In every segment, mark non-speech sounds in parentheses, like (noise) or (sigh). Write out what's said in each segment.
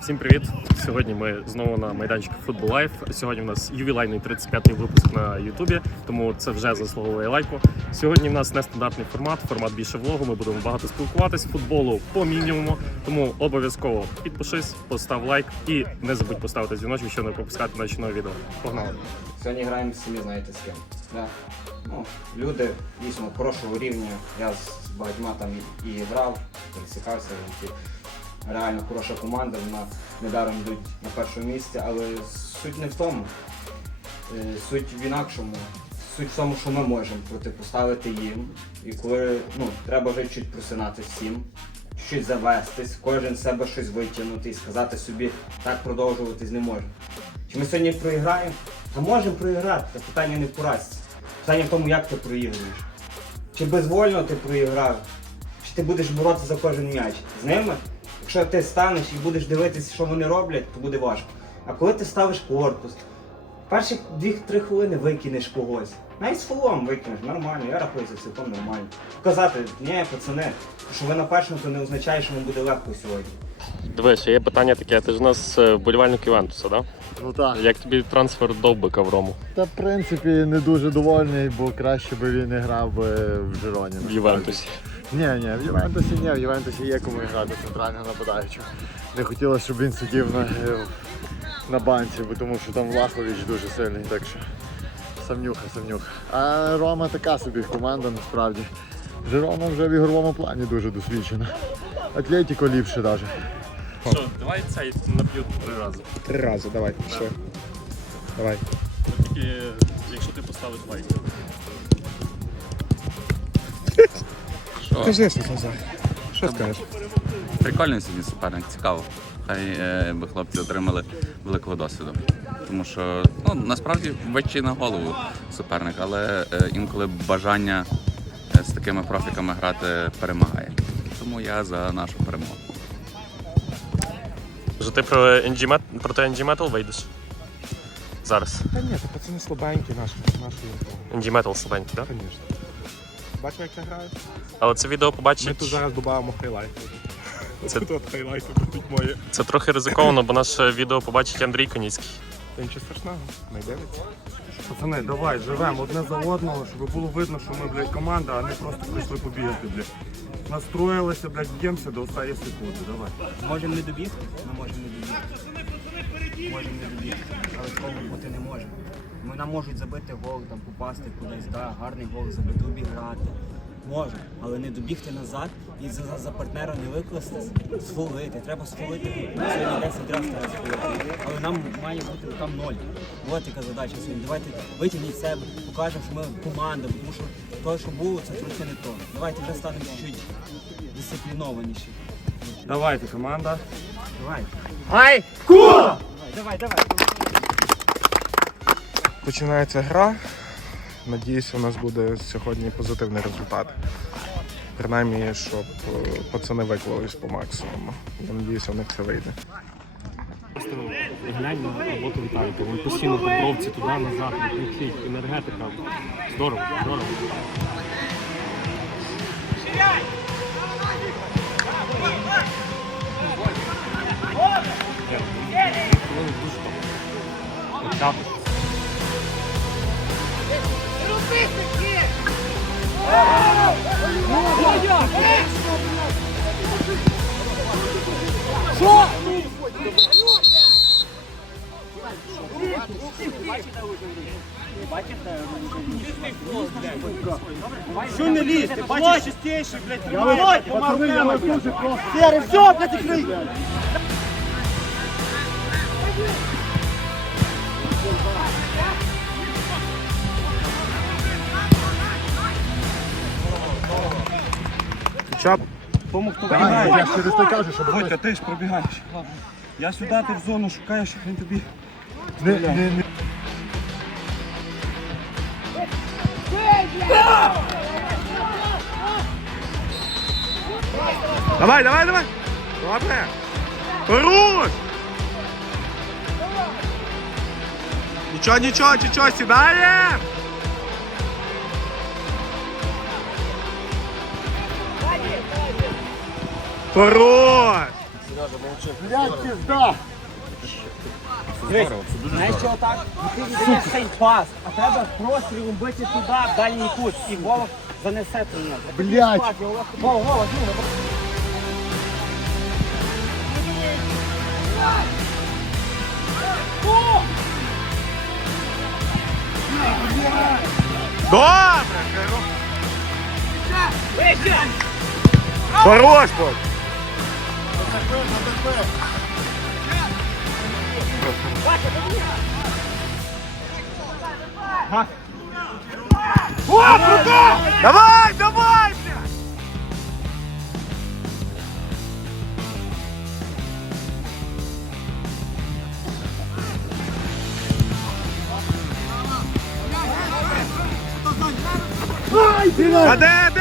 Всім привіт! Сьогодні ми знову на майданчику Football Life. Сьогодні у нас ювілейний 35-й випуск на Ютубі, тому це вже заслуговує лайку. Сьогодні в нас нестандартний формат, формат більше влогу. Ми будемо багато спілкуватись футболу по мінімуму. Тому обов'язково підпишись, постав лайк і не забудь поставити дзвіночок, щоб не пропускати наші нові відео. Погнали! Сьогодні граємо самі знаєте з ким. Да. Ну, люди дійсно хорошого рівня. Я з багатьма там і, грав, пересікався. Реально хороша команда, вона недаром йдуть на першому місці, але суть не в тому. Е, Суть в інакшому. Суть в тому, що ми можемо протипоставити їм. І коли ну, треба вже чуть просинати всім, щось завестись, кожен себе щось витягнути і сказати собі, так продовжуватись не може. Чи ми сьогодні проіграємо? А можемо проіграти, це питання не в поразці. Питання в тому, як ти проігруєш. Чи безвольно ти проіграв, чи ти будеш боротися за кожен м'яч. З ними, якщо ти станеш і будеш дивитися, що вони роблять, то буде важко. А коли ти ставиш корпус, перші 2-3 хвилини викинеш когось. Навіть з фолом викинеш, нормально, я рахую це цілком нормально. Показати, ні, пацани, що ви на першому, то не означає, що вам буде легко сьогодні. Дивись, є питання таке. Ти ж у нас е, вболівальник Ювентуса, да? Ну так. Як тобі трансфер довбика в Рому Та в принципі не дуже довольний, бо краще би він не грав в Жироні. в. Ювентусі? Ні, ні, в Ювентусі ні, в Ювентусі є кому грати центрального нападаючого. Не хотілося, щоб він сидів на, на банці, бо тому що там Влахович дуже сильний, так що самнюха, самнюха. А Рома така собі команда насправді. Жирона вже в ігровому плані дуже досвідчена. Атлетіко ліпше навіть. Що, давай цей наб'ють три рази. Три рази, давай, все. Давай. Тільки якщо ти поставиш лайк. (laughs) Кажи, що це. Що скажеш? Прикольний сьогодні суперник, цікаво. Хай е, би хлопці отримали великого досвіду. Тому що ну, насправді вищий на голову суперник, але е, інколи бажання е, з такими профіками грати перемагає. Тому я за нашу перемогу. Вже ти про NG Met- проти NG Metal вийдеш? Зараз. Та ні, та пацани слабенькі наші, наші NG Metal слабенький, так? Звісно. Бачимо, як я граю? Але це відео Ми побачить. тут зараз додаємо хайлайти. Це- Тут хайлайти будуть мої. Це трохи ризиковано, бо наше відео побачить Андрій Коніцький. Та нічого страшного, не дивиться. Пацани, давай, живемо одне за одного, щоб було видно, що ми, блядь, команда, а не просто прийшли побігати, блядь. Настроїлися, блядь, б'ємося до останньої секунди, давай. Можемо не добігти? Ми можемо не добігти. Можемо не добігти, але такого бути не може. Нам можуть забити гол, там попасти кудись, да, гарний гол забити, обіграти. Може, але не добігти назад і за, за, за партнера не викласти, сфолити. Треба сфолити. Ми Сьогодні 10 разів треба сфолити. Але нам має бути там ноль. Ось яка задача сьогодні. Давайте витягніть себе, покажемо, що ми команда, тому що те, що було, це трохи не то. Давайте вже станемо чуть дисциплінованіші. Давайте, команда. Давай. Ай! Ку! Давай, давай. Починається гра. Надіюся, у нас буде сьогодні позитивний результат. Принаймні, щоб е, пацани виклались по максимуму. Я надіюся, у них це вийде. Глянь на роботу Віталіка. Він постійно по бровці туди назад, кричить, енергетика. Здорово, здорово. Так. Що не лізь? Ти бачиш чистіше, блядь, тримай. Серый, все, блядь, закрий. Так, я ж через те кажу, щоб Будь, ти ж пробігаєш. Я сюди, ти в зону шукаєш, він тобі. не, не, не Давай, давай, давай! Добре! Хорош! Нічого, нічого, нічого, сідає! Хорош! Блядь, пізда! Знаєш що так? Ти віддаєш цей пас, а треба прострілом бити туди, в дальній кут. І Вова занесе тренер. Блядь. Вова, Вова, Діма, Хорош, Бог! Давай, давай! А де,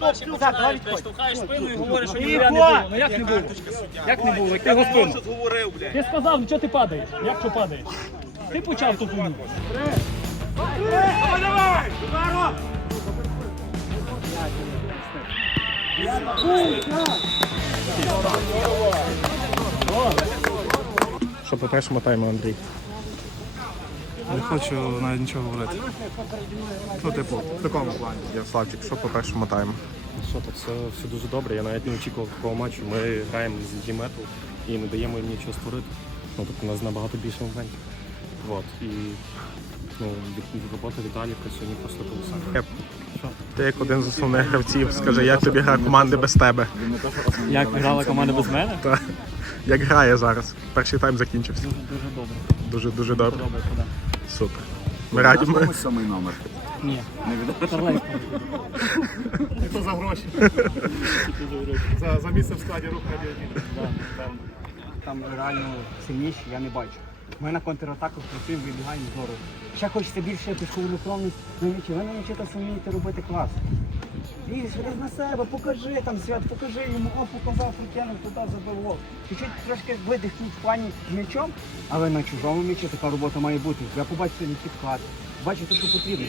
Назад, давай відходь. Штовхаєш спину і говориш, що ніхуя не було. Ну як не було? Як не було? Як ти його спину? Ти сказав, ну чого ти падаєш? Як що падаєш? Ти почав тут війну. Що по першому тайму, Андрій? Не хочу навіть нічого говорити. Ну, типу, в такому плані. Ярославчик, що по першому тайму? Ну Що тут все, все дуже добре. Я навіть не очікував такого матчу. Ми граємо з Дімету і не даємо їм нічого створити. Ну тобто у нас набагато більше моментів. От. І ну, від, від роботи Віталіка сьогодні просто колосально. Ти як один з основних гравців, скажи, як тобі гра команди без тебе? Як грала команда без мене? Та, як грає зараз? Перший тайм закінчився. Дуже дуже добре. Дуже дуже добре. Да. Супер. Ми раді. Ми... Самий номер. Ні. Не легко. Це за гроші. за, за місце в складі рух радіо. Там реально сильніші, я не бачу. Ми на контратаку працюємо, вибігаємо здорово. Ще хочеться більше безховнокровність електронність. м'ячі. Ви на м'ячі та вмієте робити клас. Лізь, на себе, покажи там свят, покажи йому, о, показав, прикинув туди, забив гол. Чуть-чуть трошки видихнуть в плані м'ячом, але на чужому м'ячі така робота має бути. Я побачите м'ячі вклад, бачите, що потрібно.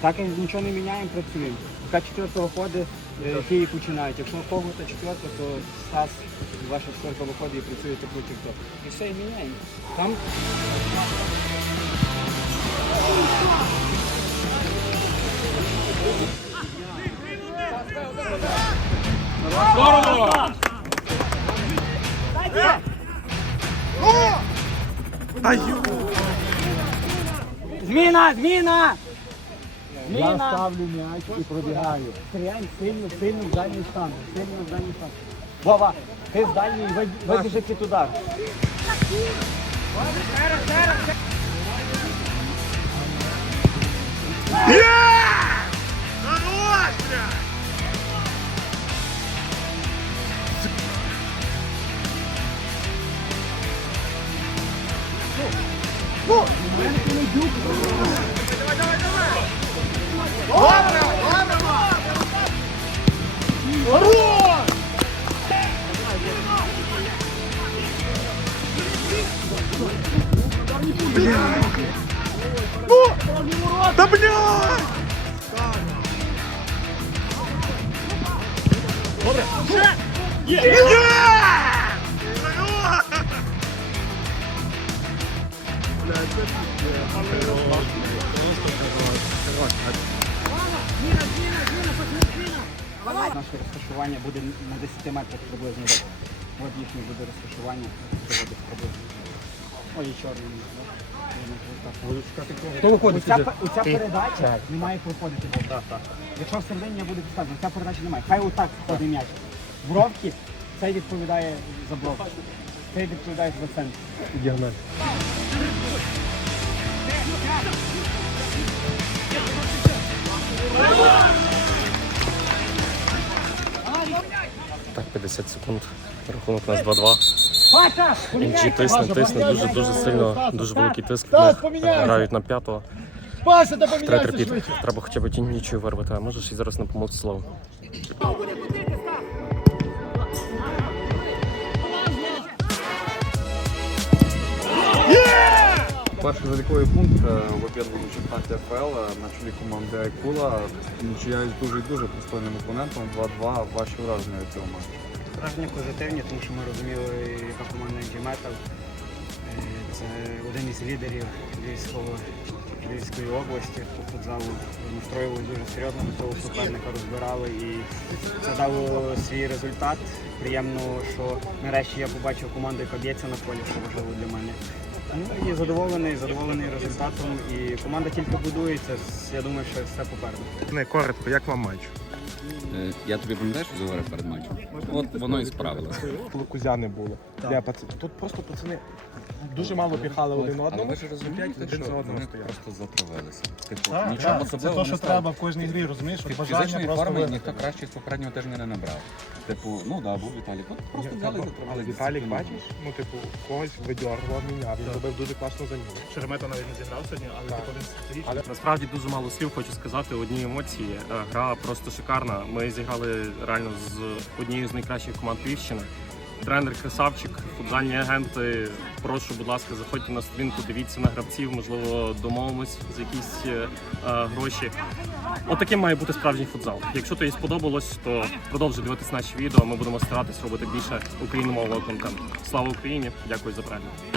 Так як нічого не міняємо, працюємо. Поки четвертого ходить, е, Київ починають. Якщо в кого-то четверто, то Стас, ваша четверка виходить і працюєте проти хто. І все, і міняємо. Там Зміна! Зміна! Я Зміна! ставлю м'яч і пробігаю. Стріляй сильно, сильно в дальній стан. Сильно в дальній стан. Вова, ти з дальній вибіжи під удар. Та Наше розташування буде на 10 метрах приблизно. От їхнє буде розташування. Це буде приблизно. Ой, чорний. Хто виходить Оця, передача не має так. Якщо всередині буде поставлено, ця передача немає. Хай отак входить м'яч. Бровки, цей відповідає за бровки. Цей відповідає за центр. Діагональ. Так, 50 секунд. Рахунок у нас 2-2. Паша, Інджі тисне, тисне, дуже дуже сильно, дуже великий тиск. Стас, В них поміняйся! Грають на п'ятого. Треба терпіти. Треба хоча б нічого вирвати, а можеш і зараз на помилці слово. Перший заліковий пункт е, в об'єднаному чемпіонаті ФЛ е, на чолі команди Айкула. Нічия із дуже і дуже пристойним опонентом 2-2. Ваші враження від цього матчу? Враження позитивні, тому що ми розуміли, яка команда. Е, Це один із лідерів Львівського, Львівської області по футзалу. Настроювали дуже серйозно до того суперника, розбирали і це дало свій результат. Приємно, що нарешті я побачив команду, яка б'ється на полі, що важливо для мене. Ну і задоволений, задоволений результатом. І команда тільки будується. Я думаю, що все попереду. Не коротко, як вам матч? Е, Я тобі пам'ятаєш, що говорив перед матчем? От воно і справилося. коли кузяни були. Для пацанів. Тут просто пацани дуже мало піхали один Але одному. ви ж розумієте, один що за одного вони стояли. просто затравилися. Типу, Так, нічого так, особливого Це те, що не стало. треба в кожній грі, розумієш? От Фі- Бажання Фізичної просто форми ніхто краще з попереднього тижня не набрав. Типу, ну да, був Віталік. От просто взяли і але. Віталік, бачиш, ну типу, когось видьоргував, міняв, він зробив дуже класну заміну. Шеремета навіть не зіграв сьогодні, але Так. типу він. Але насправді дуже мало слів. Хочу сказати одні емоції. Е, Гра просто шикарна. Ми зіграли реально з однією з найкращих команд Львівщини. Тренер красавчик, футзальні агенти. Прошу, будь ласка, заходьте на сторінку, дивіться на гравців, можливо, домовимось за якісь е, е, гроші. Отаким має бути справжній футзал. Якщо тобі сподобалось, то продовжуй дивитися наші відео. Ми будемо старатись робити більше україномовного контенту. Слава Україні! Дякую за перегляд.